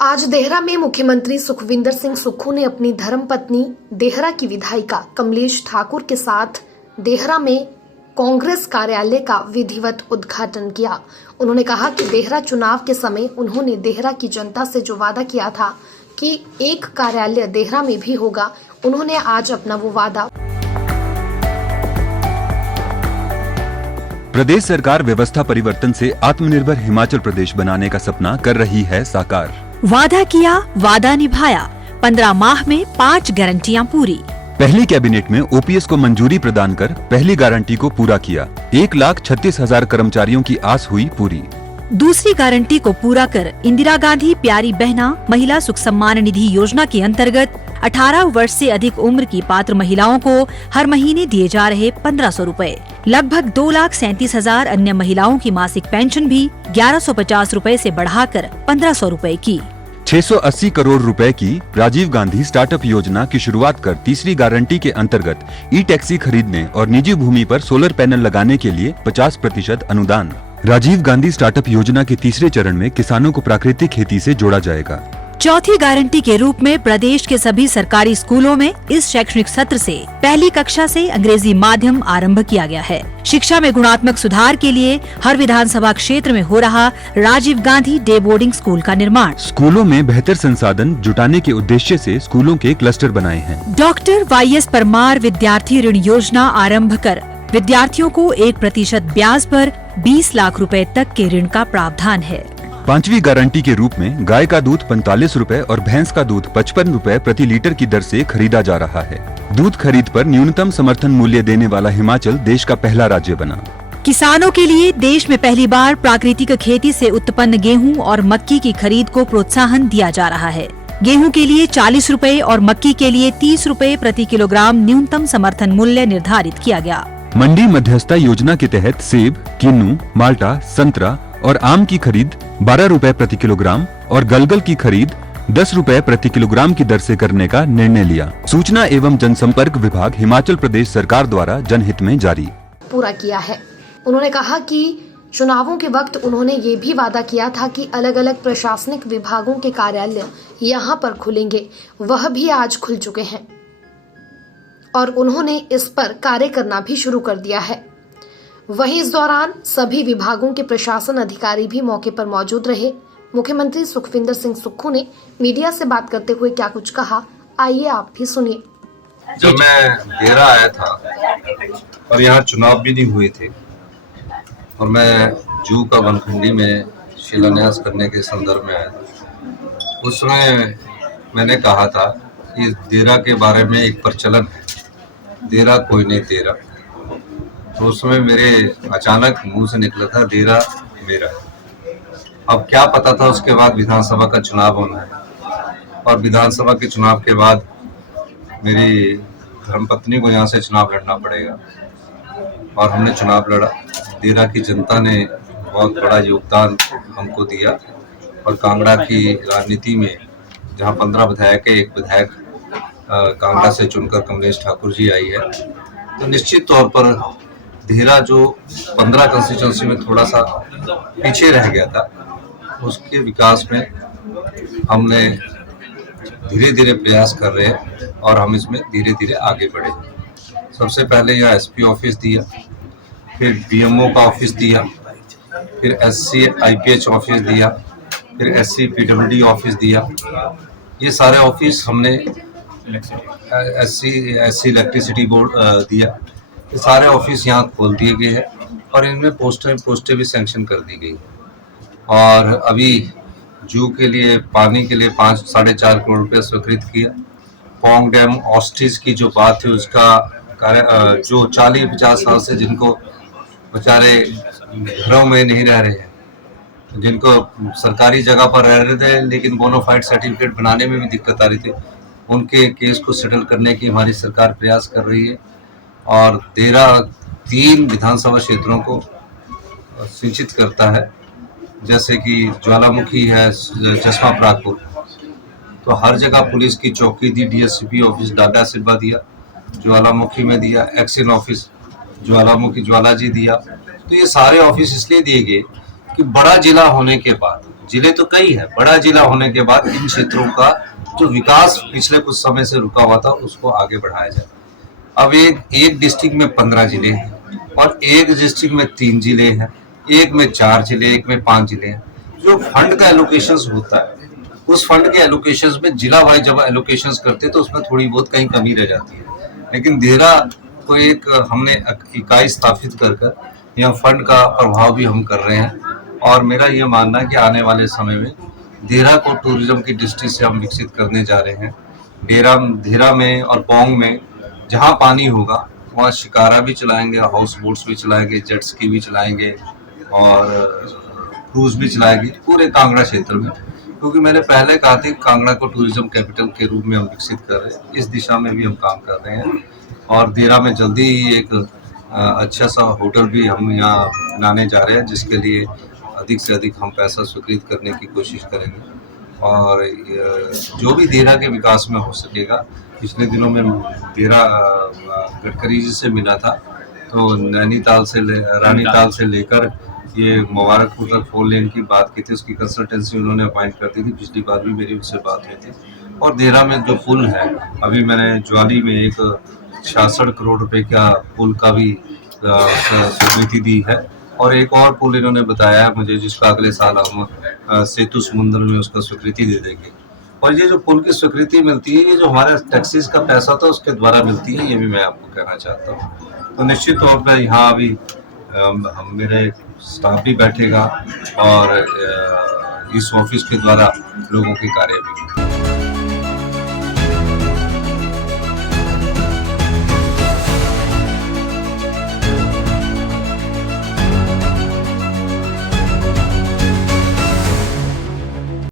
आज देहरा में मुख्यमंत्री सुखविंदर सिंह सुक्खू ने अपनी धर्मपत्नी देहरा की विधायिका कमलेश ठाकुर के साथ देहरा में कांग्रेस कार्यालय का विधिवत उद्घाटन किया। उन्होंने कहा कि देहरा चुनाव के समय उन्होंने देहरा की जनता से जो वादा किया था कि एक कार्यालय देहरा में भी होगा, उन्होंने आज अपना वो वादा। प्रदेश सरकार व्यवस्था परिवर्तन से आत्मनिर्भर हिमाचल प्रदेश बनाने का सपना कर रही है साकार। वादा किया, वादा निभाया। 15 माह में 5 गारंटियां पूरी। पहली कैबिनेट में ओपीएस को मंजूरी प्रदान कर पहली गारंटी को पूरा किया। 1,36,000 कर्मचारियों की आस हुई पूरी। दूसरी गारंटी को पूरा कर इंदिरा गांधी प्यारी बहना महिला सुख सम्मान निधि योजना के अंतर्गत 18 वर्ष से अधिक उम्र की पात्र महिलाओं को हर महीने दिए जा रहे 1500 रूपए। लगभग 2,37,000 अन्य महिलाओं की मासिक पेंशन भी 1,150 रूपए से बढ़ाकर 1,500 रूपए की। 680 करोड़ रुपए की राजीव गांधी स्टार्टअप योजना की शुरुआत कर तीसरी गारंटी के अंतर्गत ई टैक्सी खरीदने और निजी भूमि पर सोलर पैनल लगाने के लिए 50% अनुदान। राजीव गांधी स्टार्टअप योजना के तीसरे चरण में किसानों को प्राकृतिक खेती से जोड़ा जाएगा। चौथी गारंटी के रूप में प्रदेश के सभी सरकारी स्कूलों में इस शैक्षणिक सत्र से पहली कक्षा से अंग्रेजी माध्यम आरंभ किया गया है। शिक्षा में गुणात्मक सुधार के लिए हर विधानसभा क्षेत्र में हो रहा Rajiv Gandhi day boarding school का निर्माण। स्कूलों में बेहतर संसाधन जुटाने के उद्देश्य से स्कूलों के क्लस्टर बनाए हैं। डॉक्टर YS परमार विद्यार्थी ऋण योजना आरंभ कर विद्यार्थियों को 1% ब्याज पर 20 लाख रुपए तक के ऋण का प्रावधान है। पांचवी गारंटी के रूप में गाय का दूध 45 रुपए और भैंस का दूध 55 रुपए प्रति लीटर की दर से खरीदा जा रहा है। दूध खरीद पर न्यूनतम समर्थन मूल्य देने वाला हिमाचल देश का पहला राज्य बना। किसानों के लिए देश में पहली बार प्राकृतिक खेती से उत्पन्न गेहूं और मक्की की खरीद को प्रोत्साहन दिया जा रहा है। गेहूं के लिए 40 रुपए और मक्की के लिए 30 रुपए प्रति किलोग्राम न्यूनतम समर्थन मूल्य निर्धारित किया गया। मंडी मध्यस्थता योजना के तहत सेब, किन्नू, माल्टा, संतरा और आम की खरीद 12 रुपए प्रति किलोग्राम और गलगल की खरीद 10 रुपए प्रति किलोग्राम की दर से करने का निर्णय लिया। सूचना एवं जनसंपर्क विभाग हिमाचल प्रदेश सरकार द्वारा जनहित में जारी पूरा किया है। उन्होंने कहा कि चुनावों के वक्त उन्होंने ये भी वादा किया था कि अलग अलग प्रशासनिक विभागों के कार्यालय यहाँ पर खुलेंगे, वह भी आज खुल चुके हैं और उन्होंने इस पर कार्य करना भी शुरू कर दिया है। वहीं इस दौरान सभी विभागों के प्रशासन अधिकारी भी मौके पर मौजूद रहे। मुख्यमंत्री सुखविंदर सिंह सुक्खू ने मीडिया से बात करते हुए क्या कुछ कहा, आइए आप भी सुनिए। जब मैं देहरा आया था और यहाँ चुनाव भी नहीं हुए थे और मैं जू का बनखंडी में शिलान्यास करने के संदर्भ में आया था, उस समय मैंने कहा था कि देहरा के बारे में एक प्रचलन है, देहरा कोई नहीं तेरा। तो उस समय मेरे अचानक मुंह से निकला था देहरा मेरा। अब क्या पता था उसके बाद विधानसभा का चुनाव होना है और विधानसभा के चुनाव के बाद मेरी धर्मपत्नी को यहाँ से चुनाव लड़ना पड़ेगा और हमने चुनाव लड़ा। देहरा की जनता ने बहुत बड़ा योगदान हमको दिया और कांगड़ा की राजनीति में जहाँ 15 विधायक है, एक विधायक कांगड़ा से चुनकर कमलेश ठाकुर जी आई है, तो निश्चित तौर पर देहरा जो 15 कंस्टिट्यूंसी में थोड़ा सा पीछे रह गया था, उसके विकास में हमने धीरे धीरे प्रयास कर रहे हैं और हम इसमें धीरे धीरे आगे बढ़े। सबसे पहले यहाँ SP ऑफिस दिया, फिर BMO का ऑफिस दिया, फिर SC IPH ऑफिस दिया, फिर SC PWD ऑफिस दिया। ये सारे ऑफिस हमने SC इलेक्ट्रिसिटी बोर्ड दिया। ये सारे ऑफिस यहाँ खोल दिए गए हैं और इनमें पोस्टें भी सैंक्शन कर दी गई। और अभी जू के लिए पानी के लिए 5-4.5 करोड़ रुपये स्वीकृत किया। पोंग डैम ऑस्टिस की जो बात है उसका कार्य, जो 40-50 साल से जिनको बेचारे घरों में नहीं रह रहे हैं, जिनको सरकारी जगह पर रह रहे थे लेकिन बोनाफाइड सर्टिफिकेट बनाने में भी दिक्कत आ रही थी, उनके केस को सेटल करने की हमारी सरकार प्रयास कर रही है। और देहरा 3 विधानसभा क्षेत्रों को सिंचित करता है, जैसे कि ज्वालामुखी है, चश्मा प्रागपुर, तो हर जगह पुलिस की चौकी दी, DSCP ऑफिस डाडा सिब्बा दिया, ज्वालामुखी में दिया, एक्सिन ऑफिस ज्वालामुखी ज्वाला जी दिया। तो ये सारे ऑफिस इसलिए दिए गए कि बड़ा जिला होने के बाद जिले तो कई है, बड़ा जिला होने के बाद इन क्षेत्रों का जो विकास पिछले कुछ समय से रुका हुआ था उसको आगे बढ़ाया जाए। अब एक डिस्ट्रिक्ट में 15 जिले हैं और एक डिस्ट्रिक्ट में 3 जिले हैं, एक में 4 जिले, एक में 5 जिले हैं। जो फंड का एलोकेशन होता है उस फंड के एलोकेशन में जिला वाइज जब एलोकेशन करते हैं तो उसमें थोड़ी बहुत कहीं कमी रह जाती है। लेकिन देहरा को एक हमने इकाई स्थापित कर यहाँ फंड का प्रभाव भी हम कर रहे हैं और मेरा ये मानना है कि आने वाले समय में देहरा को टूरिज्म की दृष्टि से हम विकसित करने जा रहे हैं। देहरा में और पोंग में जहाँ पानी होगा वहाँ शिकारा भी चलाएंगे, हाउस बोट्स भी चलाएंगे, जेट स्की भी चलाएंगे और क्रूज भी चलाएंगे पूरे कांगड़ा क्षेत्र में, क्योंकि मैंने पहले कहा था कि कांगड़ा को टूरिज्म कैपिटल के रूप में हम विकसित कर रहे हैं। इस दिशा में भी हम काम कर रहे हैं और देहरा में जल्दी ही एक अच्छा सा होटल भी हम यहाँ बनाने जा रहे हैं, जिसके लिए अधिक से अधिक हम पैसा स्वीकृत करने की कोशिश करेंगे और जो भी देहरा के विकास में हो सकेगा। पिछले दिनों में देहरा गडकरी जी से मिला था, तो रानीताल से लेकर ये मुबारकपुर तक 4 लेन की बात की थी, उसकी कंसल्टेंसी उन्होंने अपॉइंट कर दी थी। पिछली बार भी मेरी उससे बात हुई थी। और देहरा में जो पुल है, अभी मैंने ज्वाली में एक 66 करोड़ रुपए का पुल का भी स्वीकृति दी है और एक और पुल इन्होंने बताया है मुझे, जिसका अगले साल हम सेतु समुद्र में उसका स्वीकृति दे देंगे। और ये जो पुल की स्वीकृति मिलती है, ये जो हमारा टैक्सेस का पैसा था उसके द्वारा मिलती है, ये भी मैं आपको कहना चाहता हूँ। तो निश्चित तौर पर यहाँ अभी मेरे स्टाफ भी बैठेगा और इस ऑफिस के द्वारा लोगों के कार्य भी